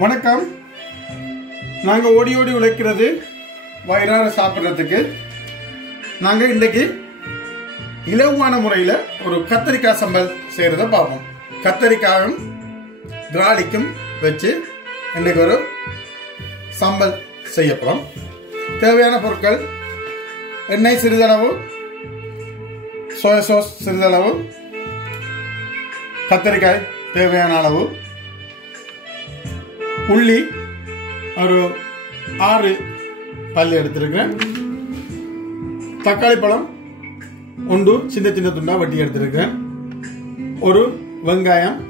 வணக்கம். நாங்கள் ஓடி ஓடி உழைக்கிறது வயிறார சாப்பிட்றதுக்கு. நாங்கள் இன்றைக்கு இலகுவான முறையில் ஒரு கத்தரிக்காய் சம்பல் செய்கிறத பார்ப்போம். கத்தரிக்காயும் கிராலிக்கும் வச்சு இன்றைக்கு ஒரு சம்பல் செய்யப்படும். தேவையான பொருட்கள்: எண்ணெய் சிறிதளவு, சோயா சாஸ் சிறிதளவு, கத்தரிக்காய் தேவையான அளவு, உள்ளி ஒரு 6 பல்லு எடுத்திருக்கிறேன், தக்காளி பழம் 1 சின்ன சின்ன துண்டா வட்டி எடுத்திருக்கிறேன், ஒரு வெங்காயம்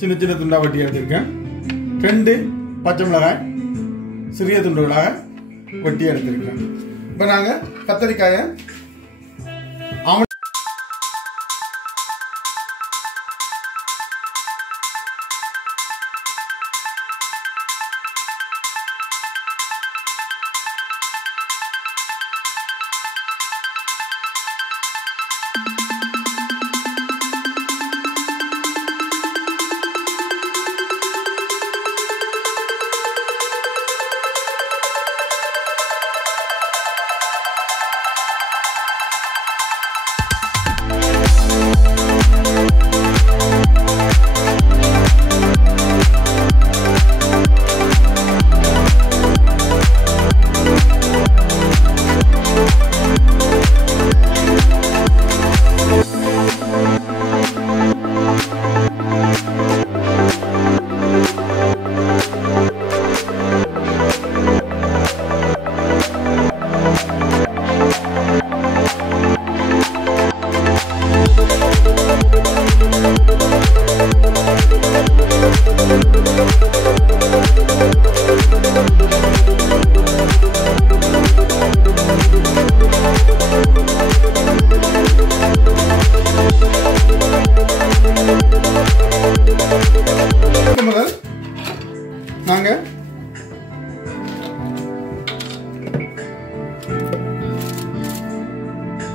சின்ன சின்ன துண்டா வட்டி எடுத்திருக்கேன், 2 பச்சை மிளகாய் சிறிய துண்டுகளாக வெட்டி எடுத்திருக்கிறேன். இப்போ நாங்கள் கத்தரிக்காயை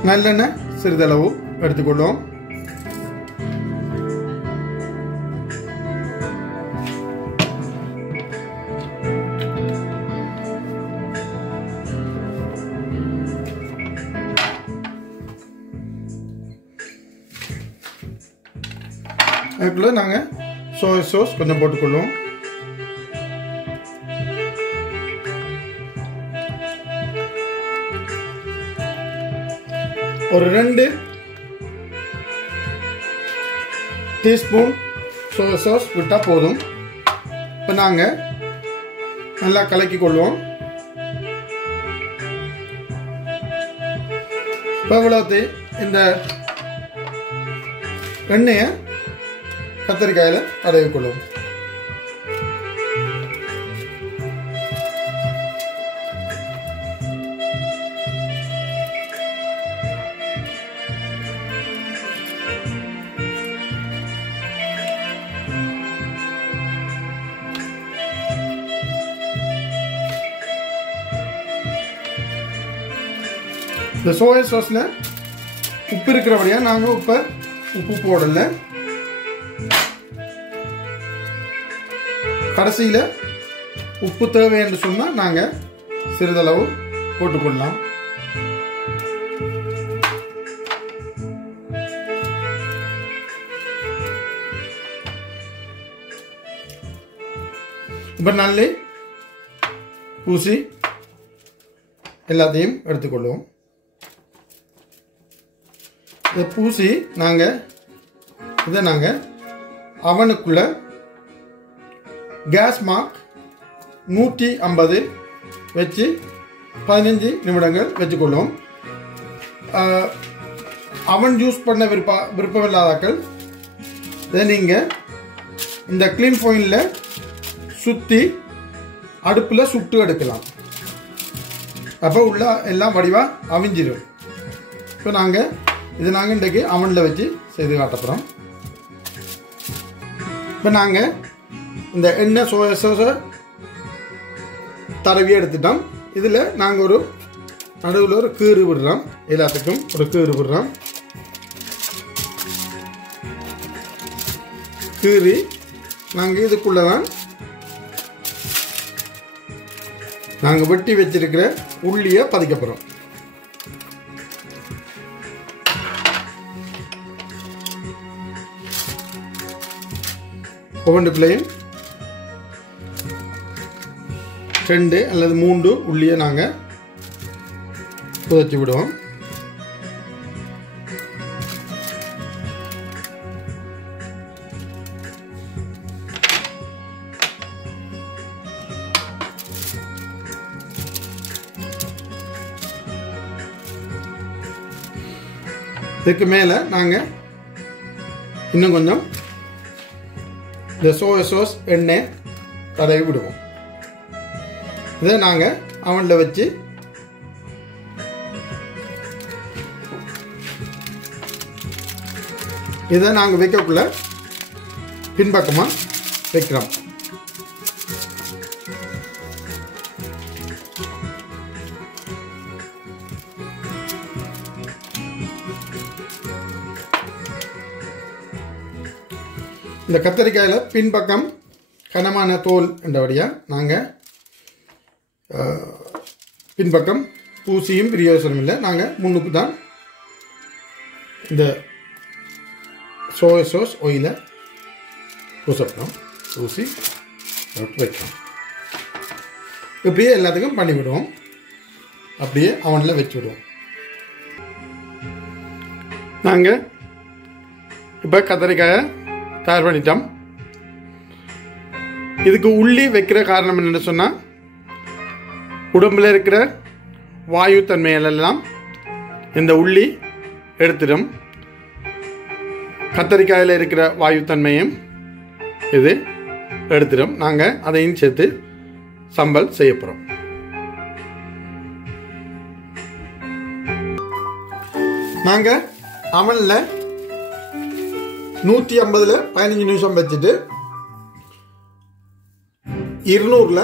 நல்லெண்ணெய் சிறிதளவு எடுத்துக்கொள்வோம். அதுக்குள்ள நாங்கள் சோயா சாஸ் கொஞ்சம் போட்டுக்கொள்வோம். ஒரு 2 டீஸ்பூன் சோயா சாஸ் விட்டால் போதும். இப்போ நாங்கள் நல்லா கலக்கி கொள்வோம். இப்போ இவ்வளோத்தை இந்த எண்ணெயை கத்தரிக்காயில் தடவி கொள்வோம். இந்த சோயா சாஸில் உப்பு இருக்கிறபடியாக நாங்கள் உப்பு போடலை. கடைசியில் உப்பு தேவை என்று சொன்னால் நாங்கள் சிறிதளவு போட்டுக்கொள்ளலாம். இப்போ நல்ல பூசி எல்லாத்தையும் எடுத்துக்கொள்வோம். இதை பூசி இதை நாங்கள் அவனுக்குள்ள கேஸ் மார்க் 150 வச்சு 15 நிமிடங்கள் வச்சுக்கொள்வோம். அவன் யூஸ் பண்ண விருப்பமில்லாதாக்கள் இதை நீங்கள் இந்த கிளீன் பாயிண்டில் சுற்றி அடுப்பில் சுட்டு எடுக்கலாம். அப்போ உள்ள எல்லாம் வடிவாக அவிஞ்சிடும். இப்போ நாங்கள் இன்றைக்கு அவனில் வச்சு செய்து காட்டப்படுறோம். இப்போ நாங்கள் இந்த எண்ணெய் சோயா சாஸை தடவி எடுத்துட்டோம். இதில் நாங்கள் ஒரு நடுவில் ஒரு கீறு விடுறோம். எல்லாத்துக்கும் ஒரு கீறு விடுறோம். கீறி நாங்கள் இதுக்குள்ளே தான் நாங்கள் வெட்டி வச்சிருக்கிற உள்ளியை பதிக்க போகிறோம். ஒவ்வொன்றுக்குள்ளேயும் 2 அல்லது 3 உள்ளியை நாங்கள் புதைச்சி விடுவோம். இதுக்கு மேலே நாங்கள் இன்னும் கொஞ்சம் இந்த சோயா சாஸ் எண்ணெய் தடவி விடுவோம். இதை நாங்கள் அவனில் வச்சு இதை நாங்கள் வைக்கக்குள்ள பின்பக்கமாக வைக்கிறோம். இந்த கத்தரிக்காயில் பின்பக்கம் கனமான தோல் என்றபடியாக நாங்கள் பின்பக்கம் பூசியும் பிரயோசனம் இல்லை. நாங்கள் முன்னுக்கு தான் இந்த சோயா சாஸ் ஆயிலை பூசப்படும், பூசி வைக்கிறோம். இப்படியே எல்லாத்துக்கும் பண்ணிவிடுவோம். அப்படியே அவனில் வச்சு விடுவோம். நாங்கள் இப்போ கத்தரிக்காயை தயார் பண்ணிட்டோம். இதுக்கு உள்ளி வைக்கிற காரணம் என்னென்னு சொன்னால், உடம்பில் இருக்கிற வாயு தன்மைகளெல்லாம் இந்த உள்ளி எடுத்துடும். கத்தரிக்காயில் இருக்கிற வாயு தன்மையும் இது எடுத்துடும். நாங்கள் அதையும் சேர்த்து சம்பல் செய்ய போகிறோம். நாங்கள் அவனில் 150ல் 15 நிமிஷம் வச்சுட்டு 200ல்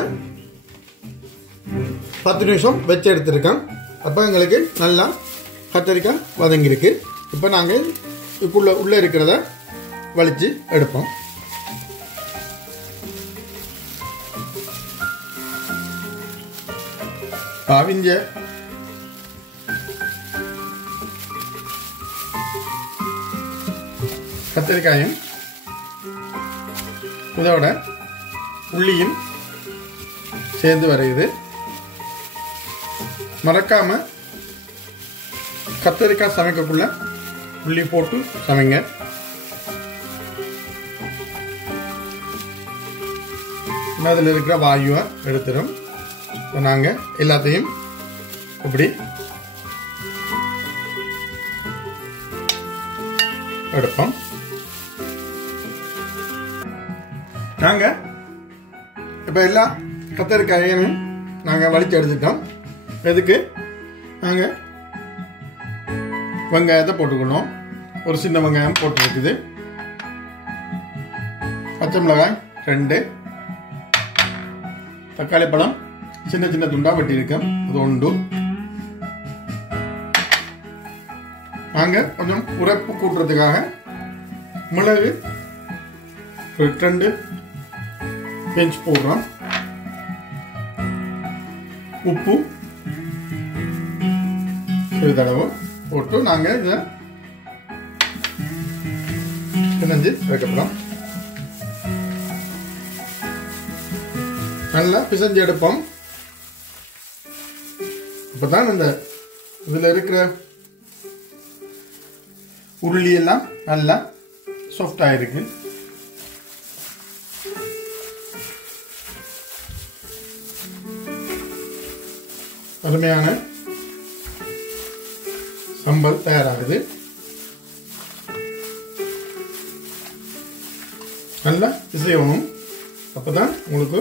10 நிமிஷம் வச்சு எடுத்துருக்கோம். அப்போ எங்களுக்கு நல்லா கத்தரிக்காய் வதங்கியிருக்கு. இப்போ நாங்கள் உள்ளே இருக்கிறத வலிச்சு எடுப்போம். பாவிஞ்ச கத்தரிக்காயும் இதோட உள்ளியும் சேர்ந்து வருது. மறக்காம கத்தரிக்காய் சமைக்கக்குள்ள உள்ளி போட்டு சமைங்க. அதில் இருக்கிற வாயுவை எடுத்துடும். நாங்கள் எல்லாத்தையும் இப்படி எடுப்போம். நாங்கள் இப்போ எல்லா கத்தரிக்காயையும் நாங்கள் வலிச்சு எடுத்துட்டோம். இதுக்கு நாங்கள் வெங்காயத்தை போட்டுக்கணும். ஒரு சின்ன வெங்காயம் போட்டுருக்குது. பச்சை மிளகாய் 2, தக்காளி பழம் சின்ன சின்ன துண்டாக வெட்டியிருக்கேன், அது 1. நாங்கள் கொஞ்சம் உரைப்பு கூட்டுறதுக்காக மிளகு 2 பிஞ்ச் போடுறோம். உப்பு சிறிதளவு போட்டு நாங்கள் இதை பிணைஞ்சு வைக்கப்போம். நல்லா பிசைஞ்சு எடுப்போம். அப்பதான் இந்த இதில் இருக்கிற உள்ளி எல்லாம் நல்லா சாஃப்ட் ஆயிருக்கு. அருமையான சம்பல் தயாராகுது. நல்லா பிசையணும். அப்பதான் உங்களுக்கு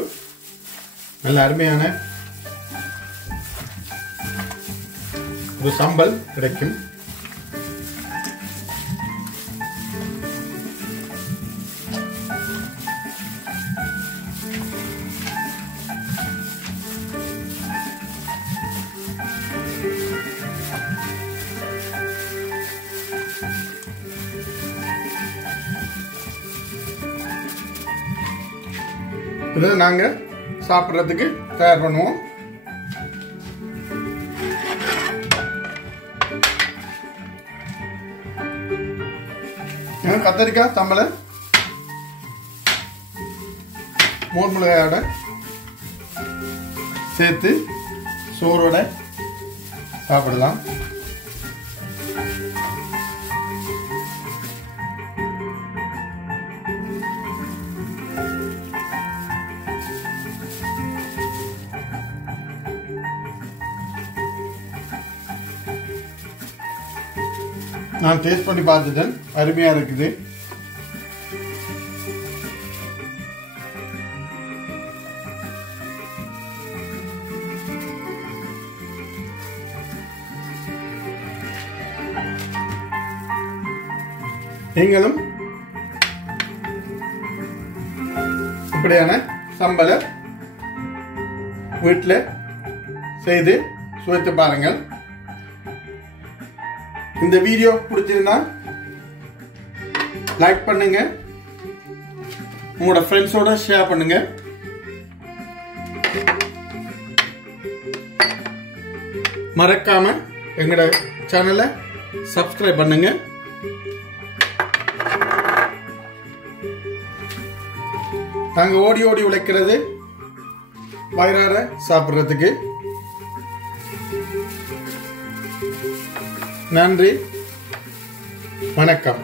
நல்ல அருமையான ஒரு சம்பல் கிடைக்கும். இதை நாங்கள் சாப்பிட்றதுக்கு தயார் பண்ணுவோம். கத்தரிக்காய் சம்பளை மோர் மிளகாயோட சேர்த்து சோறோட சாப்பிடலாம். நான் டேஸ்ட் பண்ணி பார்த்துட்டேன், அருமையா இருக்குது. நீங்களும் இப்படியான சம்பலை வீட்டில் செய்து சுவைத்து பாருங்கள். இந்த வீடியோ பிடிச்சிருந்தா லைக் பண்ணுங்க, உங்களோட ஃப்ரெண்ட்ஸோட ஷேர் பண்ணுங்க. மறக்காம எங்களோட சேனலை சப்ஸ்கிரைப் பண்ணுங்க. நாங்க ஓடி ஓடி உழைக்கிறது வயிறார சாப்பிடுறதுக்கு. நன்றி, வணக்கம்.